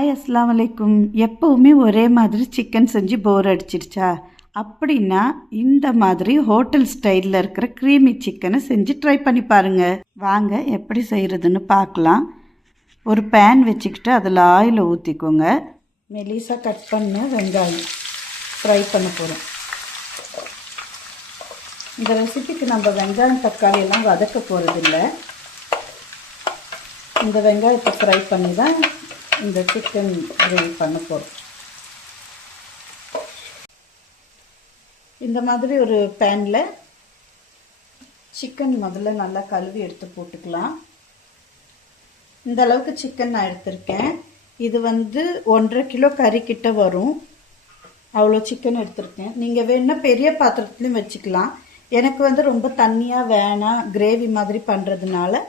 Hi அஸ்ஸலாமு அலைக்கும். எப்போவுமே ஒரே மாதிரி சிக்கன் செஞ்சு போர் அடிச்சிருச்சா? அப்படின்னா இந்த மாதிரி ஹோட்டல் ஸ்டைலில் இருக்கிற க்ரீமி சிக்கனை செஞ்சு ட்ரை பண்ணி பாருங்கள். வாங்க எப்படி செய்கிறதுன்னு பார்க்கலாம். ஒரு பேன் வச்சுக்கிட்டு அதில் ஆயில் ஊற்றிக்கோங்க. மெலிசாக கட் பண்ண வெங்காயம் ஃப்ரை பண்ண போகிறோம். இந்த ரெசிபிக்கு நம்ம வெங்காயம் தக்காளி எல்லாம் வதக்க போகிறதில்ல. இந்த வெங்காயத்தை ஃப்ரை பண்ணி தான் இந்த சிக்கன் கிரேவி பண்ண போகிறோம். இந்த மாதிரி ஒரு பேனில் சிக்கன் முதல்ல நல்லா கழுவி எடுத்து போட்டுக்கலாம். இந்த அளவுக்கு சிக்கன் நான் எடுத்திருக்கேன். இது 1.5 கிலோ கறி கிட்ட வரும். அவ்வளோ சிக்கன் எடுத்திருக்கேன். நீங்கள் வேணுன்னா பெரிய பாத்திரத்துலையும் வச்சுக்கலாம். எனக்கு ரொம்ப தண்ணியாக வேணாம், கிரேவி மாதிரி பண்ணுறதுனால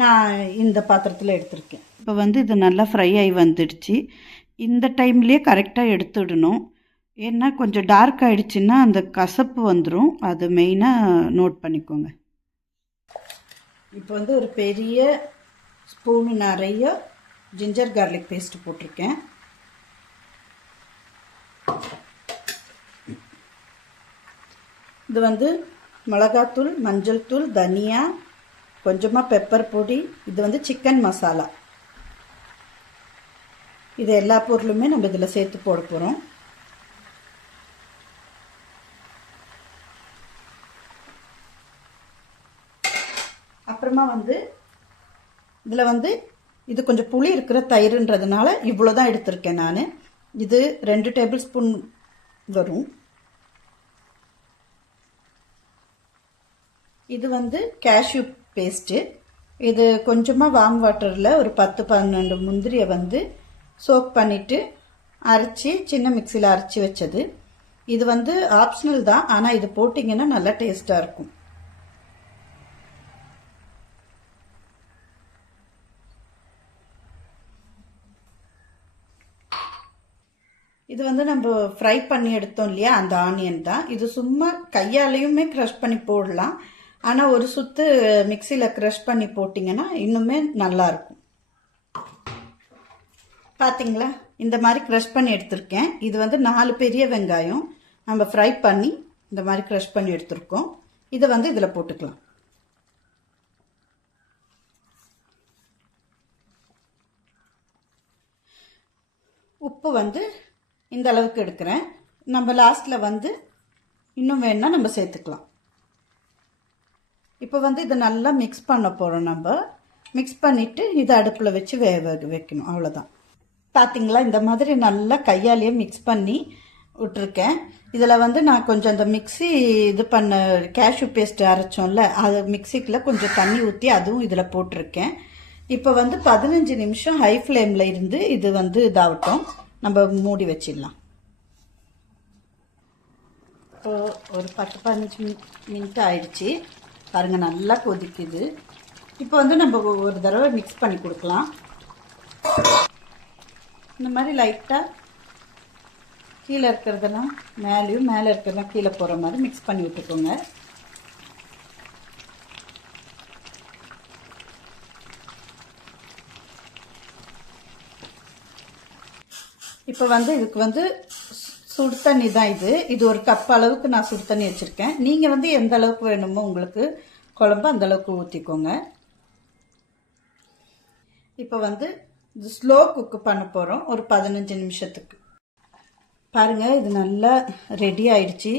நான் இந்த பாத்திரத்தில் எடுத்திருக்கேன். இப்போ இது நல்லா ஃப்ரை ஆகி வந்துடுச்சு. இந்த டைம்லேயே கரெக்டாக எடுத்துடணும். ஏன்னா கொஞ்சம் டார்க் ஆகிடுச்சின்னா அந்த கசப்பு வந்துடும். அது மெயினாக நோட் பண்ணிக்கோங்க. இப்போ ஒரு பெரிய ஸ்பூனு நிறைய ஜிஞ்சர் கார்லிக் பேஸ்ட் போட்டிருக்கேன். இது மிளகாத்தூள், மஞ்சள் தூள், தனியா, கொஞ்சமாக பெப்பர் பொடி, இது சிக்கன் மசாலா. இது எல்லா பொருளுமே நம்ம இதில் சேர்த்து போட போகிறோம். அப்புறமா இதில் இது கொஞ்சம் புளி இருக்கிற தயிர்ன்றதுனால இவ்வளோ தான் எடுத்திருக்கேன் நான். இது 2 டேபிள் ஸ்பூன் வரும். இது கேஷ்யூ பேஸ்ட்டு. இது கொஞ்சமாக வார்ம் வாட்டரில் ஒரு 10-12 முந்திரியை சோக் பண்ணிவிட்டு அரைச்சி சின்ன மிக்சியில் அரைச்சி வச்சது. இது ஆப்ஷனல் தான், ஆனால் இது போட்டிங்கன்னா நல்லா டேஸ்ட்டாக இருக்கும். இது நம்ம ஃப்ரை பண்ணி எடுத்தோம் இல்லையா, அந்த ஆனியன் தான். இது சும்மா கையாலையுமே க்ரஷ் பண்ணி போடலாம். ஆனால் ஒரு சுத்து மிக்சியில் க்ரஷ் பண்ணி போட்டிங்கன்னா இன்னுமே நல்லாயிருக்கும். பார்த்தீங்களா, இந்த மாதிரி க்ரஷ் பண்ணி எடுத்திருக்கேன். இது 4 பெரிய வெங்காயம் நம்ம ஃப்ரை பண்ணி இந்த மாதிரி க்ரஷ் பண்ணி எடுத்திருக்கோம். இதை இதில் போட்டுக்கலாம். உப்பு இந்த அளவுக்கு எடுக்கிறேன். நம்ம லாஸ்ட்டில் இன்னும் வேணுன்னா நம்ம சேர்த்துக்கலாம். இப்போ இதை நல்லா மிக்ஸ் பண்ண போகிறோம். நம்ம மிக்ஸ் பண்ணிவிட்டு இதை அடுப்பில் வச்சு வேக வைக்கணும், அவ்வளோதான். பார்த்தீங்களா, இந்த மாதிரி நல்லா கையாலேயே மிக்ஸ் பண்ணி விட்டுருக்கேன். இதில் நான் கொஞ்சம் அந்த மிக்ஸி இது பண்ண கேஷ்யூ பேஸ்ட்டு அரைச்சோம்ல, அது மிக்சிக்குள்ளே கொஞ்சம் தண்ணி ஊற்றி அதுவும் இதில் போட்டிருக்கேன். இப்போ 15 நிமிஷம் ஹை ஃப்ளேமில் இருந்து இது இதாகட்டும். நம்ம மூடி வச்சிடலாம். இப்போ ஒரு 10-15 மினிட் ஆயிடுச்சு. பாருங்கள், நல்லா கொதிக்குது. இப்போ நம்ம ஒரு தடவை மிக்ஸ் பண்ணி கொடுக்கலாம். இந்த மாதிரி லைட்டாக கீழே இருக்கிறதெல்லாம் மேலேயும், மேலே இருக்கிறதெல்லாம் கீழே போகிற மாதிரி மிக்ஸ் பண்ணி விட்டுக்கோங்க. இப்போ இதுக்கு சுடு தண்ணி தான். இது ஒரு கப் அளவுக்கு நான் சுடு தண்ணி வச்சுருக்கேன். நீங்கள் எந்த அளவுக்கு வேணுமோ உங்களுக்கு குழம்பு அந்த அளவுக்கு ஊற்றிக்கோங்க. இப்போ இது ஸ்லோ குக்கு பண்ண போகிறோம் ஒரு 15 நிமிஷத்துக்கு. பாருங்கள், இது நல்லா ரெடி ஆயிடுச்சு.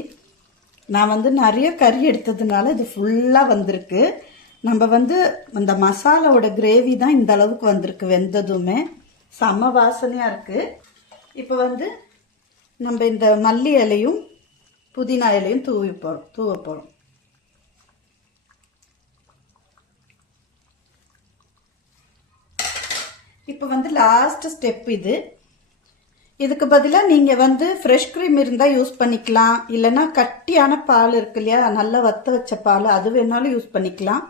நான் நிறைய கறி எடுத்ததுனால இது ஃபுல்லாக வந்திருக்கு. நம்ம அந்த மசாலாவோட கிரேவி தான் இந்த அளவுக்கு வந்திருக்கு. வெந்ததுமே செம வாசனையாக இருக்குது. இப்போ நம்ம இந்த மல்லி இலையும் புதினா இலையும் தூவ போகிறோம். இப்போ லாஸ்ட் ஸ்டெப் இது. இதுக்கு பதிலாக நீங்கள் ஃப்ரெஷ் க்ரீம் இருந்தால் யூஸ் பண்ணிக்கலாம். இல்லைன்னா கட்டியான பால் இருக்கு இல்லையா, நல்லா வத்த வச்ச பால், அது வேணாலும் யூஸ் பண்ணிக்கலாம்.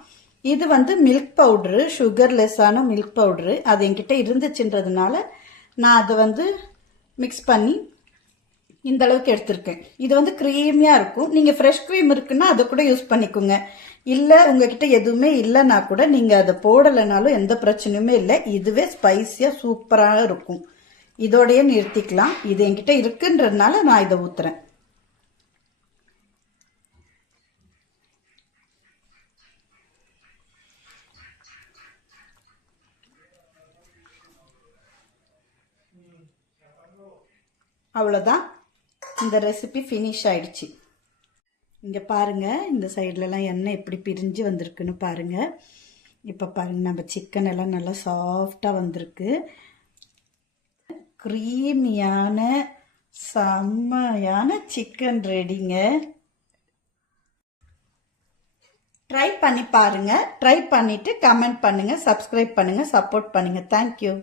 இது மில்க் பவுட்ரு, சுகர்லெஸ்ஸான மில்க் பவுட்ரு. அது என்கிட்ட இருந்துச்சுன்றதுனால நான் அதை மிக்ஸ் பண்ணி இந்த அளவுக்கு எடுத்திருக்கேன். இது க்ரீமியாக இருக்கும். நீங்கள் ஃப்ரெஷ் க்ரீம் இருக்குன்னா அதை கூட யூஸ் பண்ணிக்கோங்க. இல்லை உங்ககிட்ட எதுவுமே இல்லைன்னா கூட நீங்கள் அதை போடலைனாலும் எந்த பிரச்சனையுமே இல்லை. இதுவே ஸ்பைஸியாக சூப்பராக இருக்கும். இதோடயே நிறுத்திக்கலாம். இது என்கிட்ட இருக்குன்றதுனால நான் இதை ஊத்துறேன். அவ்வளோதான், இந்த ரெசிபி ஃபினிஷ் ஆயிடுச்சு. இங்கே பாருங்கள், இந்த சைட்லலாம் எண்ணெய் எப்படி பிரிஞ்சு வந்திருக்குன்னு பாருங்கள். இப்போ பாருங்கள், நம்ம சிக்கன் எல்லாம் நல்லா சாஃப்டாக வந்திருக்கு. க்ரீமியான செம்மையான சிக்கன் ரெடிங்க. ட்ரை பண்ணி பாருங்கள். ட்ரை பண்ணிவிட்டு கமெண்ட் பண்ணுங்கள், சப்ஸ்கிரைப் பண்ணுங்கள், சப்போர்ட் பண்ணுங்கள். தேங்க்யூ.